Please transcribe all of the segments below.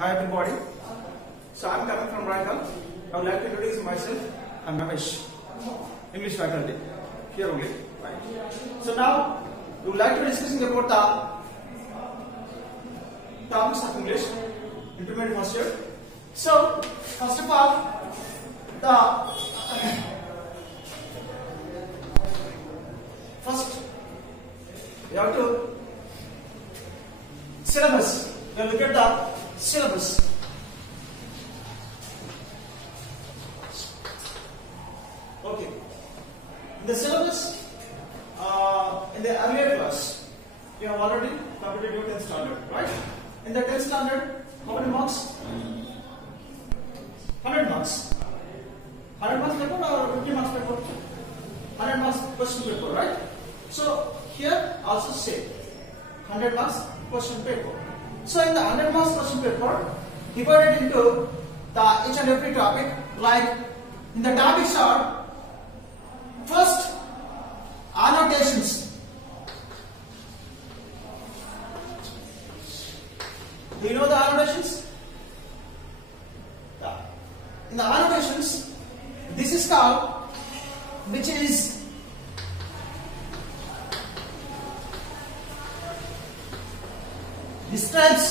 Hi everybody. So I'm coming from Raigal. I would like to introduce myself. I'm Ramesh, English faculty here only. Right. So now we would like to discuss about the topics of English, intermediate first year. So first of all, first we have to syllabus. We will look at the syllabus. Okay. In the syllabus, in the earlier class, you have already completed your 10th standard, right? In the 10th standard, how many marks? 100 marks. 100 marks paper or 50 marks paper? 100 marks question paper, right? So here also say 100 marks question paper. So in the 100 marks question paper, divided into the each and every topic, like in the topics are first annotations. Do you know the annotations? Yeah. In the annotations, this is called, which is describes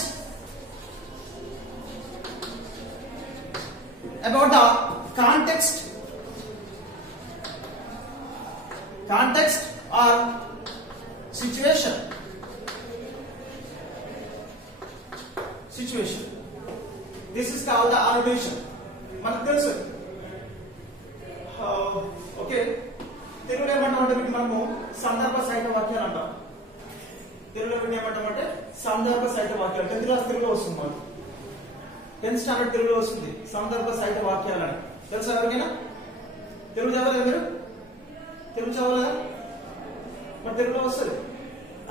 about the context or situation. This is called the annotation. మనకు తెలుసు ఓకే తెలుగులో ఏమంటామంటే వీటిని మనము సందర్భ సహిత వాక్యాలు అంటాం. తెలుగులో వీటిని ఏమంటామంటే సందర్భ సహిత వాక్యాలు. 10th క్లాస్ తెలుగులో వస్తుంది మనకు. 10th స్టాండర్డ్ తెలుగులో వస్తుంది సందర్భ సహిత వాక్యాలు అని. తెలుసా ఎవరికైనా? తెలుగు చదవలేదు మీరు? తెలుగు చదవలేదా? మరి తెలుగులో వస్తుంది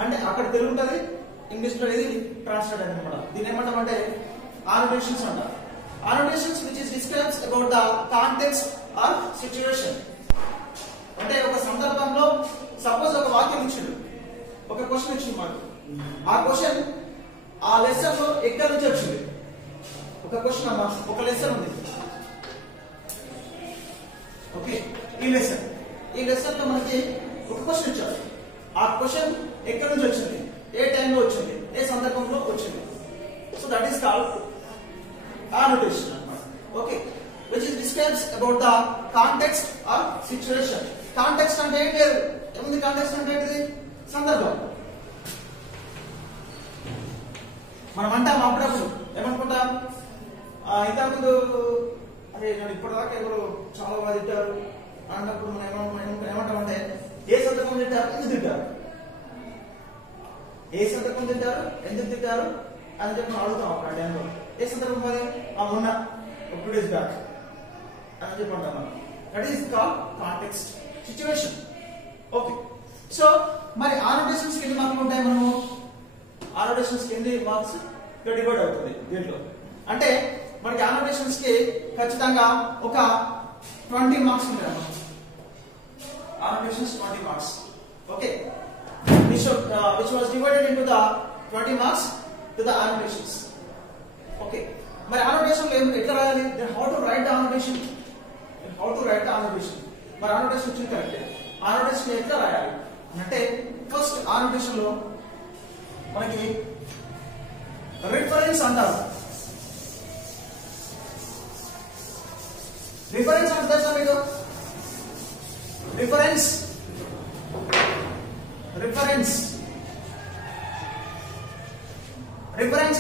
అంటే అక్కడ తెలుగు ఉంటుంది, ఇంగ్లీష్లో ఇది ట్రాన్స్లేట్ అయింది అనమాట. దీని ఏమంటామంటే annotations అంటారు. Annotations which is describes about the context or situation. అంటే ఒక సందర్భంలో సపోజ్ ఒక వాక్యం ఇచ్చిండు, ఒక క్వశ్చన్ ఇచ్చింది మాకు. ఆ క్వశ్చన్ ఆ లెసన్ లో ఎక్కడి నుంచి వచ్చింది? ఒక క్వశ్చన్ అమ్మా, ఒక లెసన్ ఉంది. ఓకే, ఈ లెసన్ లో మనకి ఒక క్వశ్చన్ ఇచ్చారు. ఆ క్వశ్చన్ ఎక్కడి నుంచి వచ్చింది, ఏ టైంలో వచ్చింది, ఏ సందర్భంలో వచ్చింది. So that is called annotation. Okay, which is describes about the context or situation. Context అంటే ఏంటి? ఏముంది context అంటే ఏంటిది? సందర్భం. మనం అంటాం అప్పుడప్పుడు ఏమనుకుంటాం, ఇంతకుముందు అదే నేను ఇప్పటిదాకా ఎవరు చాలా బాగా తిట్టారు అన్నప్పుడు మనం ఏమంటామంటే ఏ సందర్భం తింటారు, ఎందుకు తింటారు, ఏ సందర్భం తింటారు, ఎందుకు తింటారు అని చెప్పి మనం అడుగుతాం. అప్పుడు ఆ టైంలో ఏ సందర్భం అది మొన్న 2 days బ్యాక్ అని చెప్పి అంటాం. That is called context situation. Okay, so మరి ఆనోటేషన్స్ ఎన్ని మార్కులు ఉంటాయి? మనము ఆనోటేషన్స్ ఎన్ని మార్క్స్ డివైడ్ అవుతుంది దీంట్లో అంటే మనకి ఆనోటేషన్స్ కి ఖచ్చితంగా ఒక 20 మార్క్స్ ఉంటాయి అన్నమాట. ఆనోటేషన్స్ 20 marks. Okay, which was divided into the 20 marks to the annotations. Okay, మరి annotation ఎట్లా రాయాలి? then how to write the annotation? మరి annotation వచ్చింది కరెక్ట్. annotation ఎట్లా రాయాలి అంటే ఫస్ట్ annotation లో మనకి రిఫరెన్స్ అంటారు. రిఫరెన్స్ అంటే తెలుసా మీకు? Reference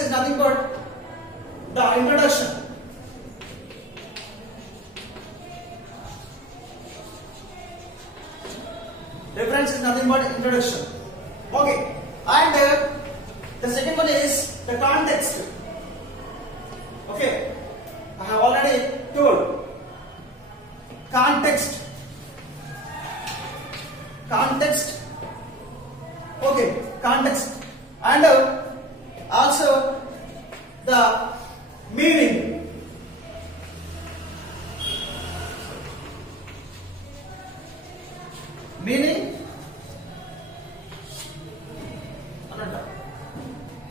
is nothing but the introduction. Reference is nothing but introduction. Okay, and the second one is the context. Okay, I have already told context. Okay, context and also the meaning.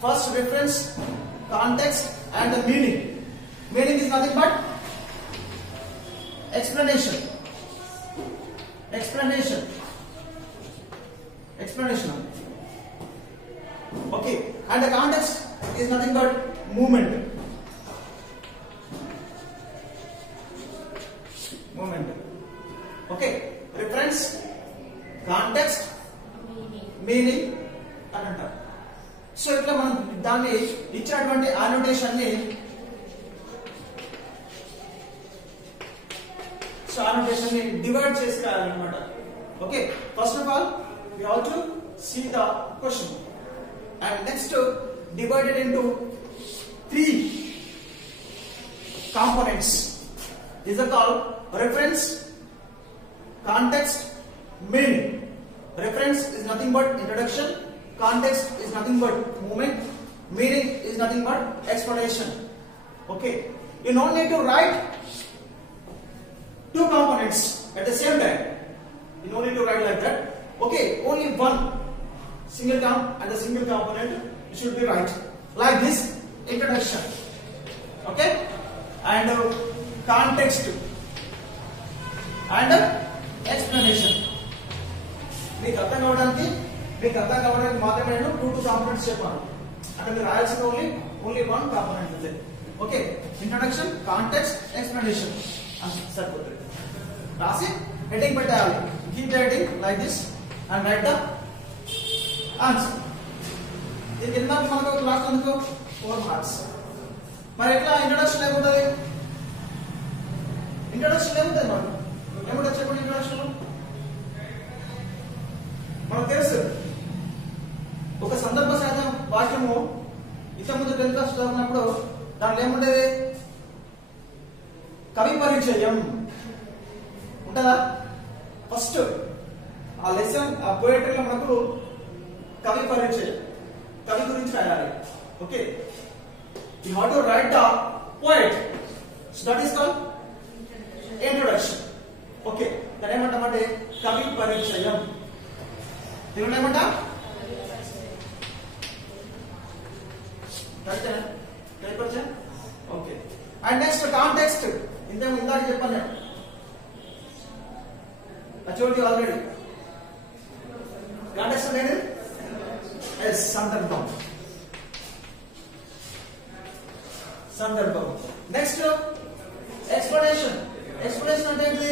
First reference, context and the meaning. Meaning is nothing but explanation. Explanation. Okay, and the context is nothing but movement. Okay, reference, context, meaning అని అంటారు. సో ఇట్లా మనం దాన్ని ఇచ్చినటువంటి annotation ని divide చేసి రాయాలన్నమాట. Okay, first of all we have to see the question and next divide it into 3 components. These are called reference, context, meaning. Reference is nothing but introduction, context is nothing but movement, meaning is nothing but explanation. Okay, you don't need to write 2 components at the same time. You don't need to write like that. Okay, only one single term and the single component should be right. Like this, introduction. Okay, and context and explanation. మీకు అర్థం కావడానికి మాత్రమే నేను 2 కాంపోనెంట్స్ చెప్పాను. అంటే మీరు రాయాల్సిన ఓన్లీ 1 కాంపోనెంట్ ఉంది. ఓకే, ఇంట్రడక్షన్, కాంటెక్స్ట్, ఎక్స్ప్లెనేషన్ సరిపోతుంది. రాసి హెడ్డింగ్ పెట్టాలి. Keep the heading like this and right the answer. దీనికి ఎంత మనకు క్లాస్ అందుకో 4 మార్క్స్. మరి ఎట్లా ఇంట్రడక్షన్ ఏముంటుంది? ఇంట్రడక్షన్ ఏముంటుంది మనకు? ఏముంటుంది చెప్పండి ఇంట్రడక్షన్ లో? మనకు తెలుసు ఒక సందర్భ సహిత వాక్యము ఇంతకుముందు 10th క్లాస్ చదివినప్పుడు దాంట్లో ఏముండేది? కవి పరిచయం ఉంటుందా? ఫస్ట్ ఆ లెసన్ ఆ పోయట్రీలో మనకు కవి పరిచయం, కవి గురించి రాయాలి. Okay, you have to right the poet. So that is called introduction. Okay, దాని ఏమంటామంటే కవి పరిచయం. దీని ఏమంటా? కవి పరిచయం. Okay, and next context. ఇందాక చెప్పాను నేను. I told you already. Context అనేది yes, సందర్భం. Next explanation. ఎక్స్ప్లనేషన్ అంటే ఏంటి?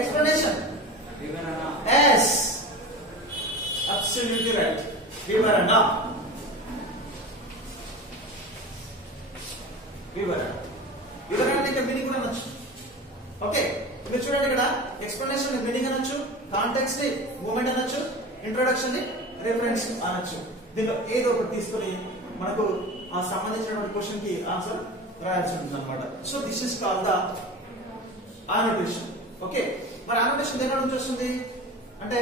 Explanation yes, absolutely right. వివరణ. అంటే మీనింగ్ కూడా అనొచ్చు. ఓకే, మీరు చూడండి ఇక్కడ ఎక్స్ప్లనేషన్ మీనింగ్ అనొచ్చు, కాంటెక్స్ట్ ని మూమెంట్ అనొచ్చు, ఇంట్రొడక్షన్ ని రిఫరెన్స్ అనొచ్చు. దీనిలో ఏదో ఒకటి తీసుకొని మనకు ఆ సంబంధించినటువంటి క్వశ్చన్ కి ఆన్సర్ రాయాల్సి ఉంటుంది అనమాట. So this is called the annotation. Okay, మరి annotation దేని నుంచి వస్తుంది అంటే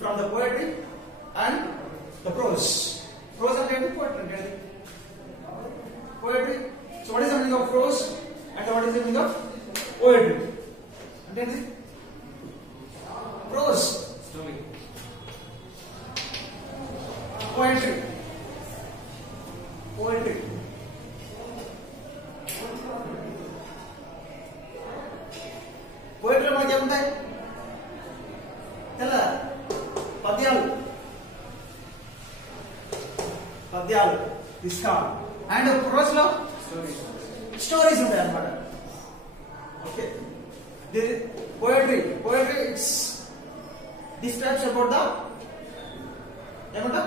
from the poetry and the prose. Prose అంటే ఏంటి? పోయట్రీ అంటే ఏంటి? Poetry. So what is the meaning of prose and what is the meaning of poetry? అంటే ఏంటి? Prose story, poetry. పోయట్రీలో మనకి ఏముంటాయి? తెల్ల పద్యాలు ఇస్తాం. అండ్ ప్రోజ్ లో స్టోరీస్ ఉంటాయి అన్నమాట. Okay, poetry it's describes about the ఏమంటా?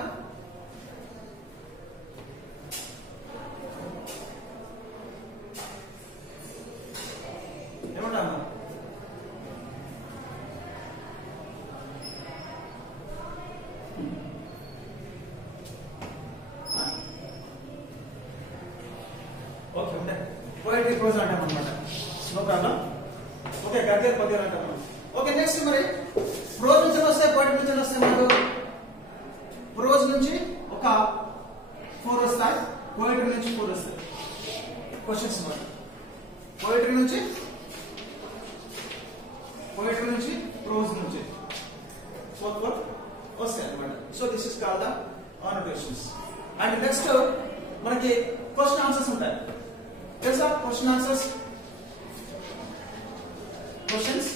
ఏమంటా? ఓకే, ఉంటాయి. పోయట్రీ ప్రోజ్ అంటాం అనమాట. No problem. ఓకే, గద్యాలు పద్యాలు అంటాం. ఓకే, నెక్స్ట్ మరి ప్రోజ్ నుంచి వస్తాయి, పోయట్రీ నుంచి వస్తాయి. మనకు ప్రోజ్ నుంచి ఒక 4 వస్తాయి, పోయట్రీ నుంచి 4 వస్తాయి. క్వశ్చన్స్ అన్నమాట. పోయట్రీ నుంచి ప్రోజ్ నుంచి 4 వస్తాయి అన్నమాట. So this is called the annotations. And next మనకి క్వశ్చన్ ఆన్సర్స్ ఉంటాయి తెలుసా క్వశ్చన్ ఆన్సర్స్ క్వశ్చన్స్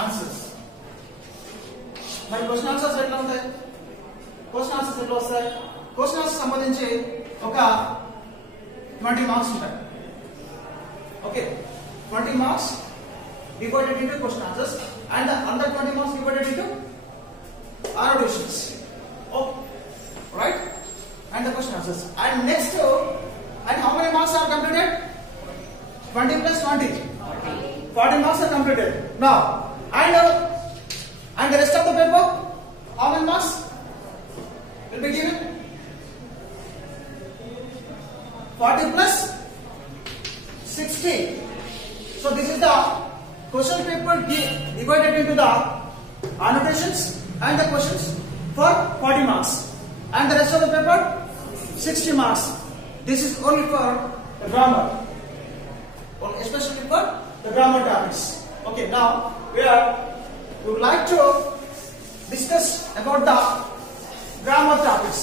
ఆన్సర్స్ మరి క్వశ్చన్ ఆన్సర్స్ ఎట్లా ఉంటాయి క్వశ్చన్ ఆన్సర్స్ ఎట్లా వస్తాయి క్వశ్చన్ ఆన్సర్స్ సంబంధించి ఒక 20 మార్క్స్ ఉంటాయి ఓకే 20 marks divided into question answers and the other 20 marks divided into annotations. Oh, right? And the question answers. And next, and how many marks are completed? 20 plus 20. 40 marks are completed. Now, and the rest of the paper, how many marks will be given? 40 plus 60. So this is the question paper divided into the annotations and the questions for 40 marks and the rest of the paper 60 marks. This is only for the grammar, especially for the grammar topics. Okay, now we would like to discuss about the grammar topics.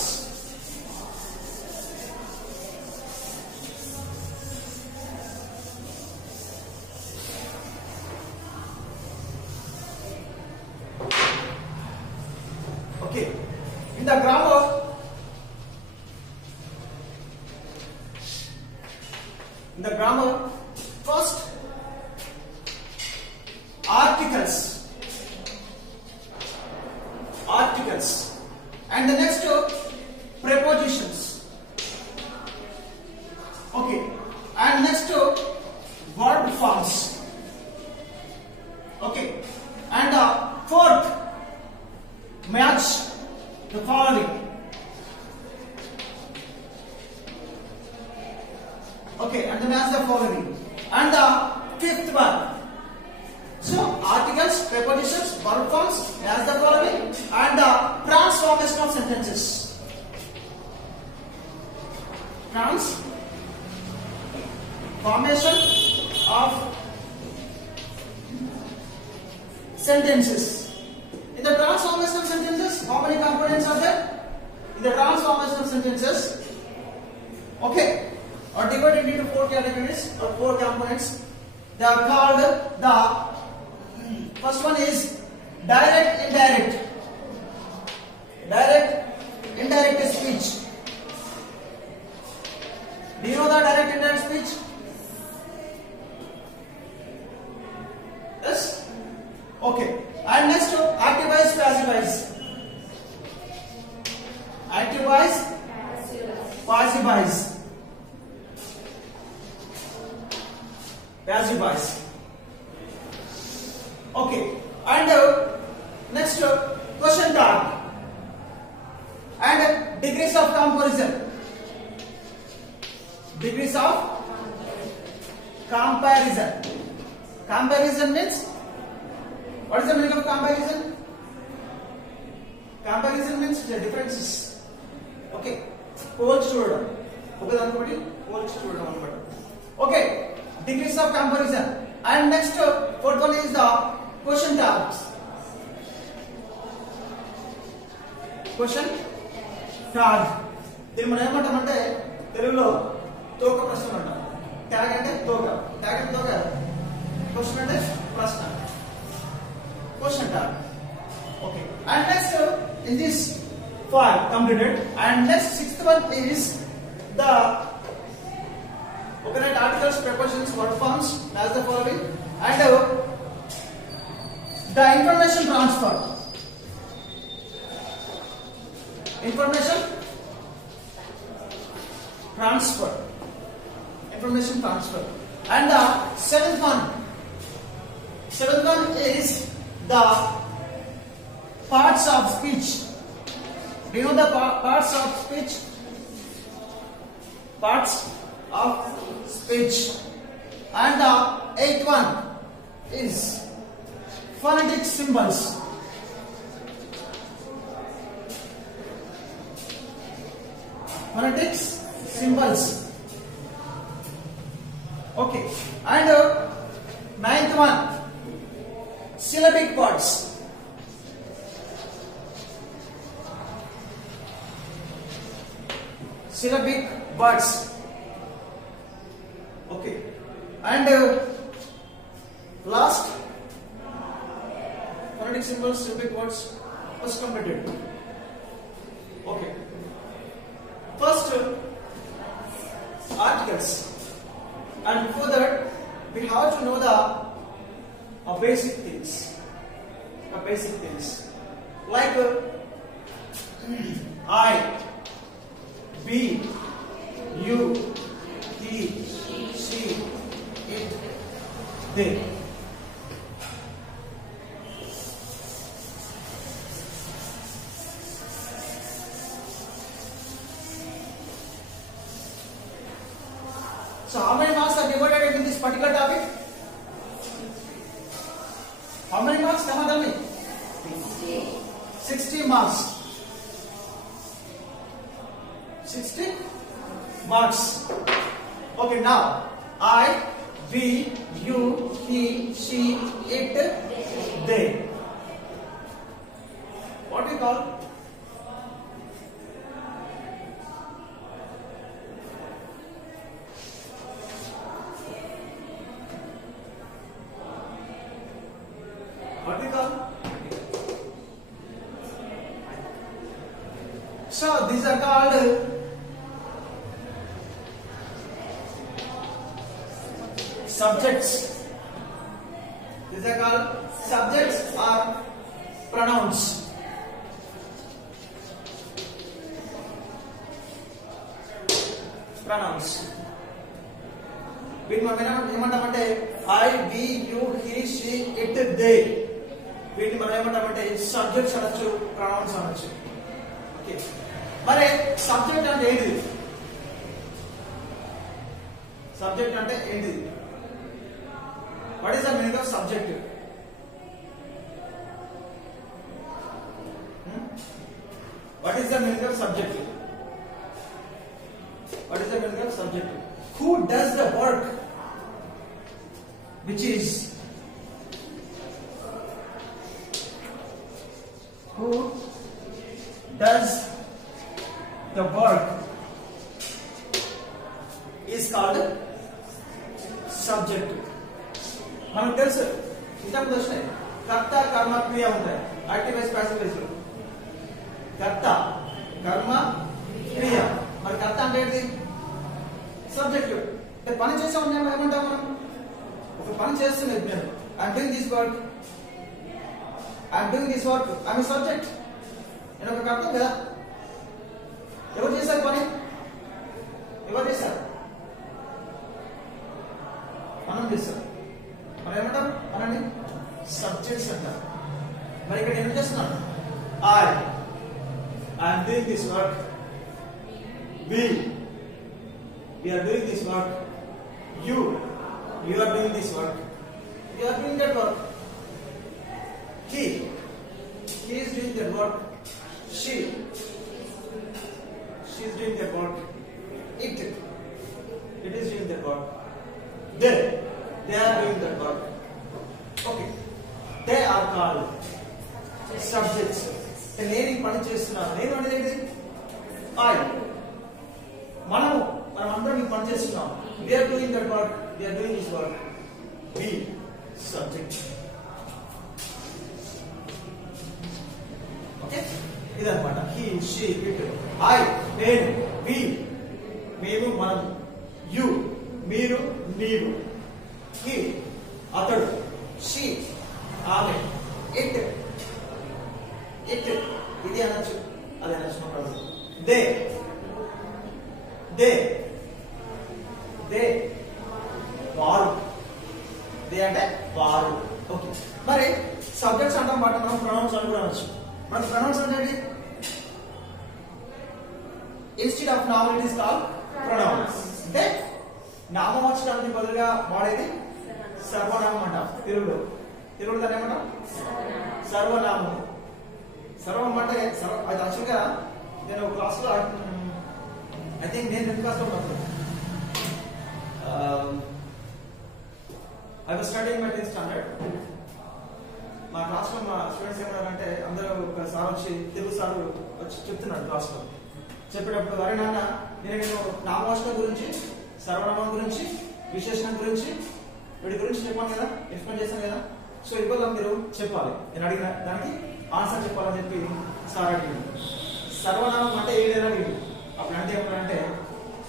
Okay, in the grammar, first articles, and the next prepositions. Okay, and next verb forms. Okay, and fourth, match the following. Okay, and then match the following. And the fifth one. So articles, prepositions, verb forms, match the following, and the transformation of sentences. Transformation of sentences. In the transformation of sentences, how many components are there? In the transformation of sentences, okay, are divided into 4 categories or 4 components. They are called the first one is direct, indirect. Direct, indirect speech. Do you know the direct, indirect speech? Yes? Okay. And next, active voice, passive voice. Active voice, passive voice. Passive voice. Okay. And next, question tag. And degrees of comparison. Degrees of comparison. Comparison means, what is the meaning of comparison? Comparison means the differences. Okay. Poles చూడడం. ఒకదానికొకటి పోల్చి చూడడం అన్నమాట. Okay. Degrees of comparison. And next, fourth one is the question tags. Question tag. దీన్ని మనం ఏమంటామంటే తెలుగులో తోక ప్రశ్న అంటాం. ట్యాగ్ అంటే తోక. ట్యాగ్ అంటే తోక. క్వశ్చన్ అంటే ప్రశ్న. Question tag. Okay. And next, in this 5 completed. And next, sixth one is the articles, prepositions, verb forms as the following, and the information transfer. Information transfer. And the seventh one is the parts of speech. Do you know the parts of speech? Parts of speech. And the eighth one is phonetic symbols. Phonetic symbols. Okay. And ninth one, syllabic words. Syllabic words. Okay, and last phonetic symbols, syllabic words was completed. Okay, first articles, and before that we have to know the basic things. Like I, we, you, he, she, it, they. So how many marks are divided in this particular topic? How many marks? Come on, tell me. 60 marks. 60 marks. Okay, now I, we, you, he, she, it, they. What do you call? What do you call? So these are called subjects. These are called subjects or pronouns. Pronouns. వీటిని మనం ఏమంటామంటే I, we, you, he, she, it, they. వీటిని మనం ఏమంటామంటే సబ్జెక్ట్స్ అనొచ్చు, ప్రొనౌన్స్ అనొచ్చు. ఓకే, మరి సబ్జెక్ట్ అంటే ఏంటిది? సబ్జెక్ట్ అంటే ఏంటిది? What is the meaning of subject? What is the meaning of subject? What is the meaning of subject? Who does the work which is who does the work is called subject. మనకు తెలుసు ఇంతకు వచ్చినాయి కర్త కర్మ క్రియ ఉంటాయి active vice passive voice లో. కర్త కర్మ క్రియ. మరి కర్త అంటే ఏంటి? సబ్జెక్ట్. పని చేసే ఉన్నాము ఏమంటాం మనం? ఒక పని చేస్తున్నది నేను. I'm doing this work. I'm doing this work. I'm a subject. నేను ఒక కర్త కదా. ఎవరు చేశారు పని? ఎవరు చేశారు? మనం చేస్తాం. మనం ఏమంటాం? అనండి సబ్జెక్ట్స్ అంటారు. మరి ఇక్కడ ఏం చేస్తున్నాను? I'm doing this work. We are doing this work. You are doing this work. You are doing that work. He is doing that work. She is doing that work. It is doing that work. They are doing that work. Okay, they are called subjects. నేను ఈ పని చేస్తున్నాను. నేను అనేది ఏంటి? I. మనం అందరం ఈ పని చేస్తున్నాం. We are doing that work. We are doing this work. We subject. Okay, ఇదన్నమాట. He, she, it. I, నేను. We, మేము, మనం. You, మీరు, నీవు. He, అతడు. She, ఆమె. It, ఇది అనొచ్చు, అది అనొచ్చు. They వారు. దే అంటే వారు. ఓకే, మరి సబ్జెక్ట్స్ అంటాం వాటి మనం ప్రొనౌన్స్ అని కూడా అనొచ్చు. మన ప్రొనౌన్స్ అంటే instead of noun it is called pronouns. అంటే నామవాచకానికి బదులుగా వాడేది సర్వనామం అంటాం. తెలుగులో దాన్ని ఏమంటాం? సర్వనామం. సర్వం అంటే అది యాక్చువల్గా నేను ఒక క్లాస్లో I think నేను క్లాస్లో ఉన్నప్పుడు I was studying my 10th standard. మా క్లాస్లో మా స్టూడెంట్స్ ఏమన్నారంటే అందరూ ఒక సార్ వచ్చి తెలుగు సార్ వచ్చి చెప్తున్నాడు క్లాస్లో. చెప్పేటప్పుడు అరే నాన్న నేను నామవాచకం గురించి, సర్వనామం గురించి, విశేషణం గురించి, వీటి గురించి చెప్పాను కదా, ఎక్స్ప్లెయిన్ చేశాను కదా. సో ఇవాళ మీరు చెప్పాలి, నేను అడిగిన దానికి ఆన్సర్ చెప్పాలని చెప్పి సార్ అడిగింది. సర్వనామం అంటే ఏదైనా వీడు అప్పుడు అంటే ఏమన్నారంటే,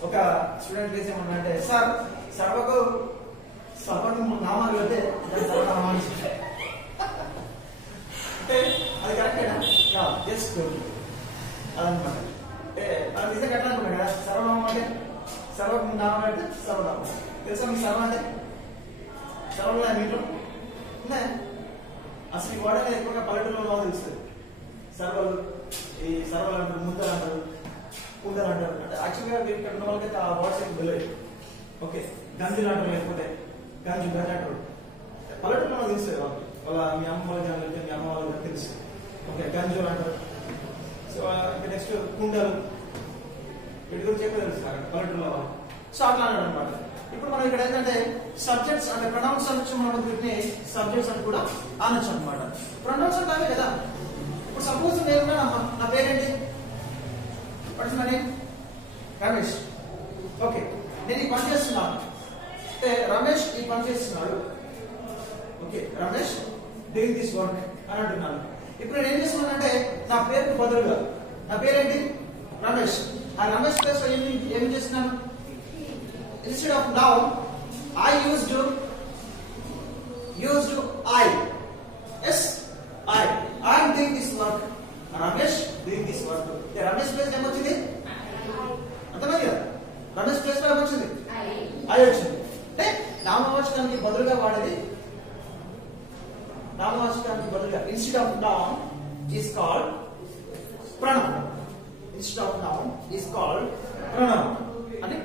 ఒక స్టూడెంట్ వేసి ఏమన్నారంటే, సార్ సర్వకు నామాలు వెళ్తే సర్వనామాలు అంటే అది కరెక్టేనా? జస్ట్ అదనమాట. అంటే అది నిజంగా ఎట్లా అనుకున్నాడు కదా, సర్వనామం అంటే సర్వనామం అంటే సర్వనామం. తెలుసా మీకు సర్వ అంటే? సర్వనామం మీట్లో ఉన్నాయా? అసలు ఈ వాడనే ఎక్కువగా పల్లెటూరులో తెలుస్తుంది. సర్వలు, ఈ సర్వలు అంటారు, ముద్దలు అంటారు, కుండలు అంటారు. అంటే యాక్చువల్గా ఇక్కడ ఉన్న వాళ్ళకైతే ఆ వర్డ్స్ ఏం తెలియదు. ఓకే, గంజులు అంటారు, లేకపోతే గంజు అంటారు. పల్లెటూరులో తెలుస్తుంది వాళ్ళు, వాళ్ళ మీ అమ్మ వాళ్ళ వెళ్తే మీ అమ్మ వాళ్ళకి తెలుసు. ఓకే, గంజులు అంటారు. సో ఇంకా నెక్స్ట్ కుండలు, వీటి గురించి ఎక్కువ తెలుసు పల్లెటూరులో వాళ్ళు. సో అట్లా అన్నాడు అనమాట. ఇప్పుడు మనం ఇక్కడ ఏంటంటే సబ్జెక్ట్స్ అంటే ప్రొనౌన్స్ అనొచ్చు, మనం వీటిని సబ్జెక్ట్స్ అని కూడా అనొచ్చు అనమాట. ప్రొనౌన్స్ అంటే అవే కదా. ఇప్పుడు సపోజ్ నేను నా పేరేంటి, what is my name? Ramesh. ఓకే, నేను ఈ పని చేస్తున్నాను అంటే రమేష్ ఈ పని చేస్తున్నాడు. ఓకే, రమేష్ డూయింగ్ దిస్ వర్క్ అని అంటున్నాను. ఇప్పుడు నేను ఏం చేస్తున్నానంటే నా పేరుకు బదులుగా, నా పేరేంటి రమేష్, ఆ రమేష్ ప్లేస్ లో ఏం చేస్తున్నాను? Instead of noun, I used I. Yes, I am doing this work. Ramesh doing this work. The Ramesh place em ochindi? Antamadi kada. Ramesh place lo em ochindi? I ochindi. Ante నామవాచకానికి బదులుగా వాడేది, నామవాచకానికి బదులుగా instead of noun is called pronoun. Instead of noun is called pronoun అని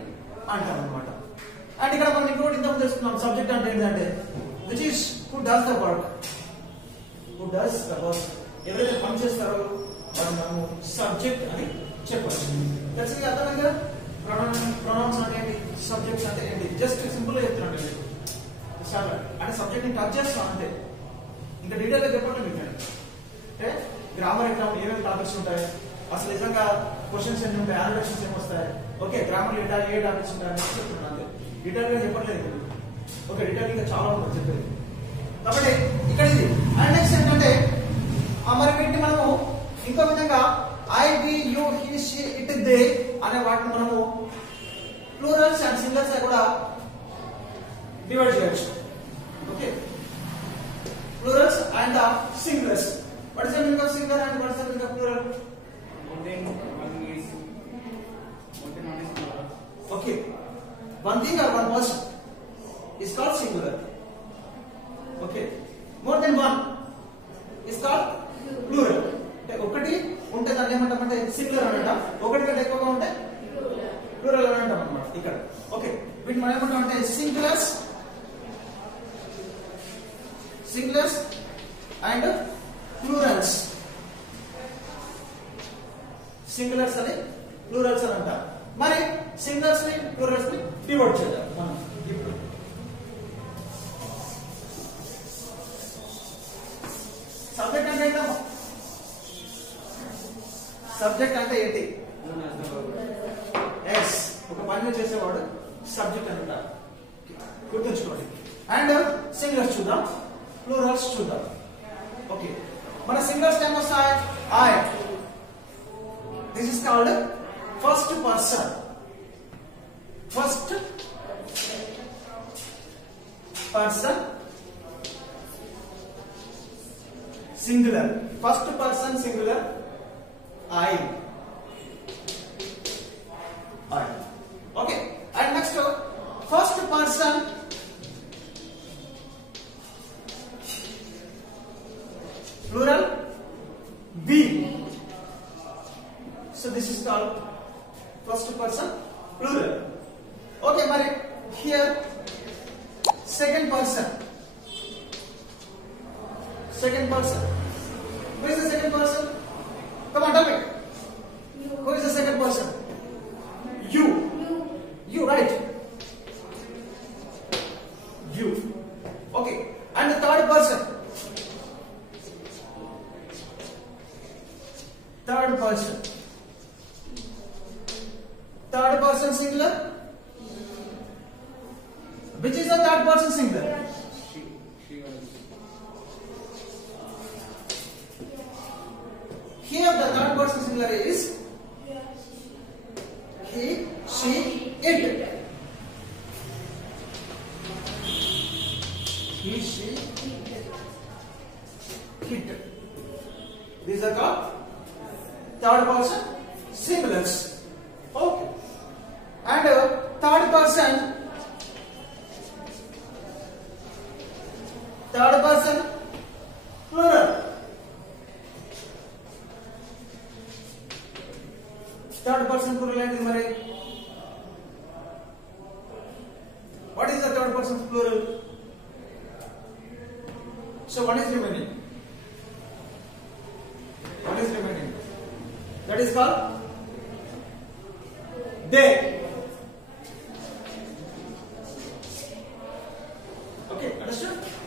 అంటాం అనమాట. అండ్ ఇక్కడ మనం ఇంకోటి ఇంతకు తెలుసుకున్నాం, సబ్జెక్ట్ అంటే ఏంటంటే which is who does the work. Who does the work, ఎవరైతే పని చేస్తారో వాళ్ళు మనము సబ్జెక్ట్ అని చెప్పచ్చు. తెలిసి అర్థమైంది కదా. ప్రొనౌన్స్ అంటే ఏంటి, సబ్జెక్ట్స్ అంటే ఏంటి, జస్ట్ సింపుల్ గా చెప్తున్నాను అంటే సబ్జెక్ట్ ని టచ్ చేస్తాం అంతే, ఇంకా డీటెయిల్ గా చెప్పండి మీకు. అంటే గ్రామర్ ఎట్లా, ఏమేమి టాపిక్స్ ఉంటాయి, అసలు నిజంగా క్వశ్చన్స్ ఎన్ని ఉంటాయి, ఆన్సర్స్ ఏమి వస్తాయి. ఓకే, గ్రామర్ ఏ టాపిక్స్ ఉంటాయని చెప్తున్నాను అంతే, డీటెయిల్ గా చెప్పట్లేదు. ఓకే, డీటెయిల్ ఇంకా చాలా ఉంటుంది చెప్పేది. కాబట్టి ఇక్కడ ఇది. అండ్ నెక్స్ట్ ఏంటంటే మరి వీటిని మనము ఇంకో విధంగా I, we, you, he, she, it, they అనే వాటిని మనము ప్లూరల్స్ అండ్ సింగల్స్ కూడా డివైడ్ చేయొచ్చు. Okay, plurals and singulars. What is the meaning of singular and what is the meaning of plural? Okay, one thing or one person is called singular. Okay, more than one is called plural. అంటే ఒకటి ఉంటే దాన్ని ఏమంటామంటే సింగులర్ అని అంటాం, ఒకటి కంటే ఎక్కువగా ఉంటే ప్లూరల్ అని అంటాం అన్నమాట ఇక్కడ. ఓకే, వీటిని మనం ఏమంటామంటే సింగులర్స్ అండ్ ప్లూరల్స్. సింగులర్స్ అని ప్లూరల్స్ అని అంటాం. మరి సింగులర్స్ ని ప్లూరల్స్ ని డివైడ్ చేద్దాం మనం ఇప్పుడు. సబ్జెక్ట్ అంటే ఏంటమ్మా? సబ్జెక్ట్ అంటే ఏంటి? ఎస్, ఒక పని చేసేవాడు సబ్జెక్ట్ అంటారు, గుర్తుంచుకోండి. అండ్ సింగులర్స్ చూద్దాం, ప్లూరల్స్ చూద్దాం. ఓకే, మన సింగులర్స్ ఏం వస్తాయి? I. This is called first person. First person singular. First person singular I. Okay, and next first person plural we. So this is called first person plural. Okay, Mari, here second person. Second person. Who is the second person? Come on, tell me. Who is the second person? You. You, right? You. Okay. And the third person? Third person. Third Which is the third person singular? Here the third person singular is he, she, it. He, she, it. These are called third person singulars. Okay. And third person plural. Third person plural is Mare. What is the third person plural? So what is remaining? What is remaining? That is called they. Okay, understood?